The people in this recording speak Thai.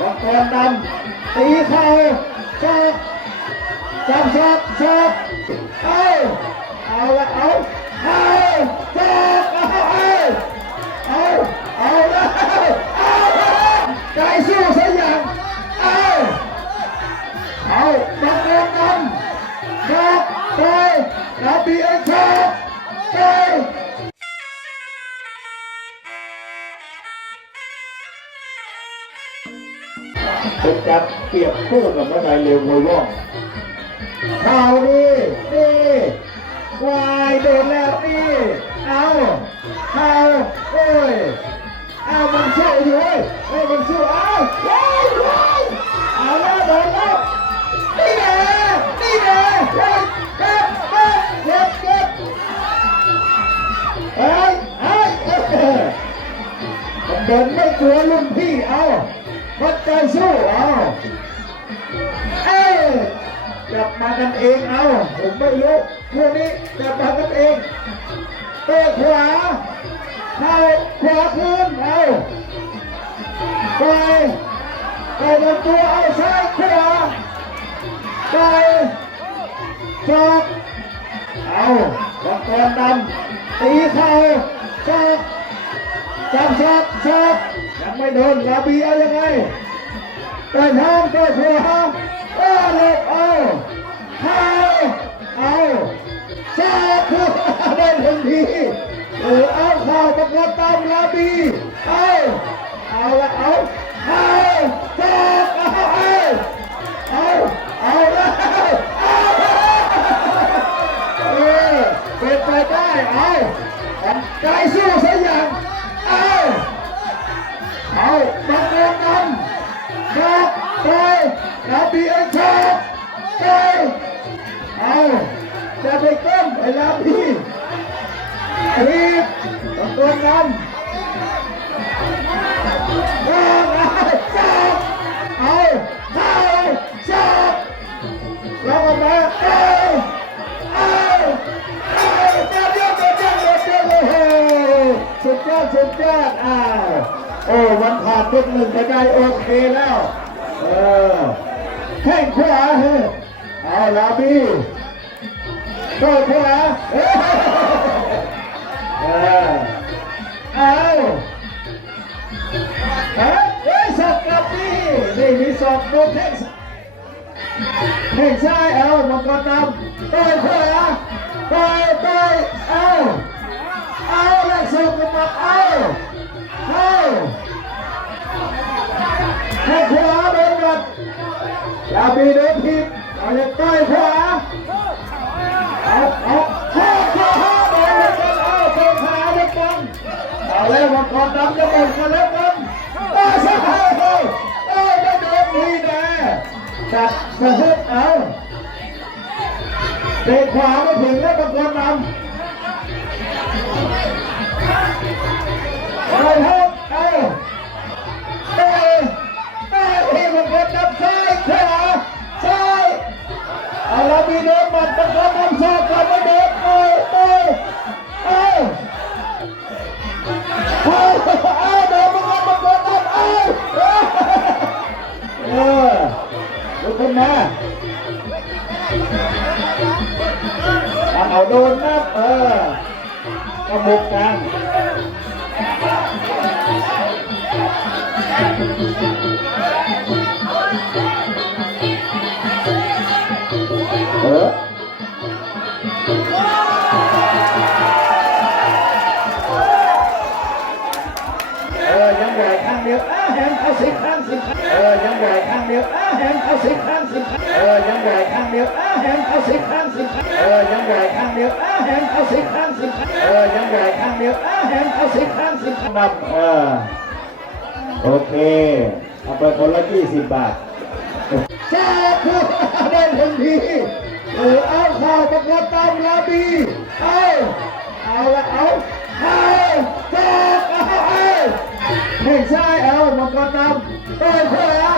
วังกรดำตีเข่าชกจับชกชกเอาเอาละเอาเอาชกเอาเอาเอาเอาล้วเอาใจสู้ซะอย่างเอาเอาวังกรดำชกไปแล้วบีเอ็นชก เป็นการเปรียบคู่กับนักนายเร็วมวยว่องข่าวนี้นี่วายโดนแล้วนี่ เดินไม่กลัวรุ่นพี่เอาวัดใจสู้เอาเอ้ยจับมากันเองเอาผมไม่รู้พวกนี้จับมากันเองเตะขวาเข้าขวาคืนเอาไปไปลำตัวเอาซ้ายขวาไปจอกเอาบังกรดำตีเข่าจอก จับชับชับยังไม่โดนลาบีเอายังไงเปิดห้างเปิดหัวาเออเล็กเอาเข้าเอาชาคือได้ทันทีเออเอาข่าประกอบตามลาบีเอาำชกไปแล้วบีเอ็นชกไปเอาจะไปต้มไอ้ลาบีทีบบังเอิญนำเอาเอาชกเอาเข้าชกแล้วก็มาเอาเอาเอาเดี๋ยวเดี๋ยวเดี๋ยวเดี๋ยวเดี๋ยวเดี๋ยวโอ้โหสุดยอดสุดยอดอ้าวโอ้ วันผ่านทุกหนึ่งไปได้โอเคแล้ว เออแข้งขวาเฮ้เอาลาบีก็ขวาเออเอาฮะเอ้ยสอกกลับนี่นี่มีสอกโดนแข้งแข้งซ้ายเอามังกรดำต่อยขวาต่อยต่อยเอาเอาแล้วส่งกันมาเอา ย่าบีโดนผิดเอาอย่าต่อยขวาเอาเอาข้าขวาโดนกันเอาเตะขาเด็กกันเอาแล้วมังกรดำจะหมดกันแล้วกันเอาซะเอาเอาเอาไม่โดนดีนะจัดสะฮึดเอาเตะขวาไม่ถึงแล้วมังกรดำไปครั ลุกขึ้นมาเอาโดนนับเออกระบุกกันเออเออยังไหวข้างเดียวอ้าแหมเอาสิข้างสิข้างเออยังไหว เดียวอ้าแหมเอาสิข้างสิข้งเออยังไหวข้างเดียวอ้าแหมเอาสิข้างสิข้งเออยังไหวข้างเดียวอ้าแหมเอาสิข้างสิข้งเออยังไหวข้างเดียวอ้าแหมเอาสิข้างสิข้งนับเออโอเคเอาไปคนละยี่สิบบาทชาคือได้ทันทีเออเอาข่าวประกอบตามลาบีเอาเอาละเอาเอาจอกเอาเอาแข้งซ้ายเอามังกรดำต่อยขวาต่